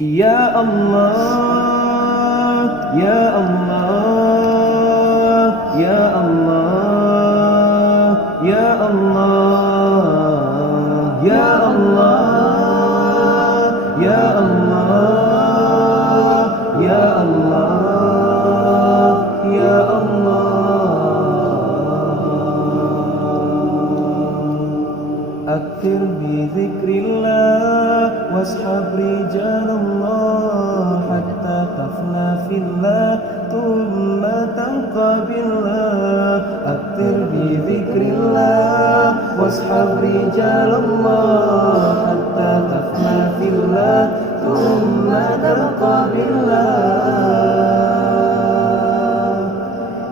يا الله يا الله يا الله يا الله يا الله يا الله يا الله يا الله. أكثر بذكر الله واصحب رجال الله حتى تفنى في الله ثم تلقى بالله. أكثر بذكر الله واصحب رجال الله حتى تفنى في الله ثم تلقى بالله.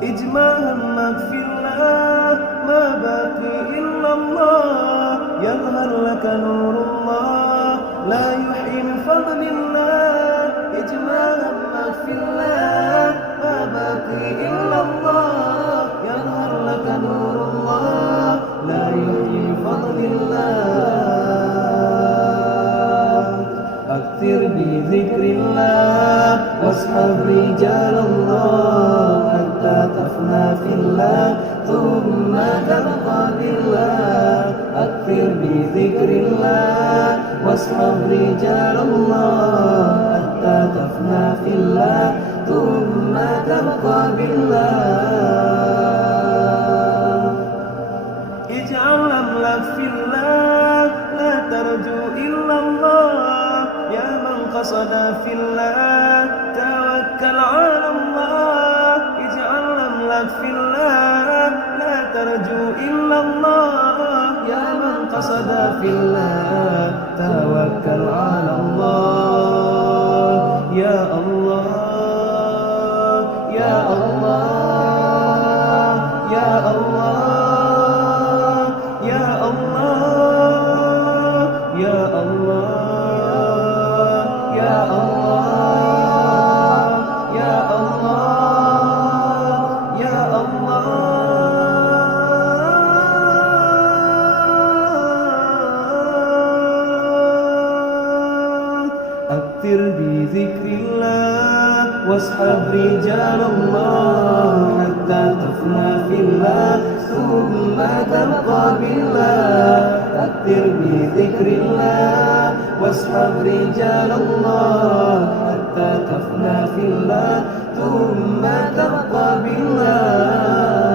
اجمع همك في الله ما باقي إلا الله يظهر لك نور الله لا يحيي من فضل الله. اجمع همك في الله ما باقي إلا الله يظهر لك نور الله لا يحيي من فضل الله. أكثر بذكر الله واصحب رجال الله حتى تفنى في الله ثم تلقى بالله. أكثر بذكر الله واصحب رجال الله حتى تفنى في الله ثم تلقى بالله. اجعل أملك في الله لا ترجو إلا الله يا من قصد في الله توكل على الله. اجعل أملك في الله لا ترجو إلا الله يا من قصد في الله توكل على الله. يا الله يا الله يا الله يا الله يا الله يا الله يا الله يا الله. أكثر بذكر الله واصحب رجال الله حتى تفنى في الله ثم تلقى بالله. أكثر بذكر الله واصحب رجال الله حتى تفنى في الله ثم تلقى بالله.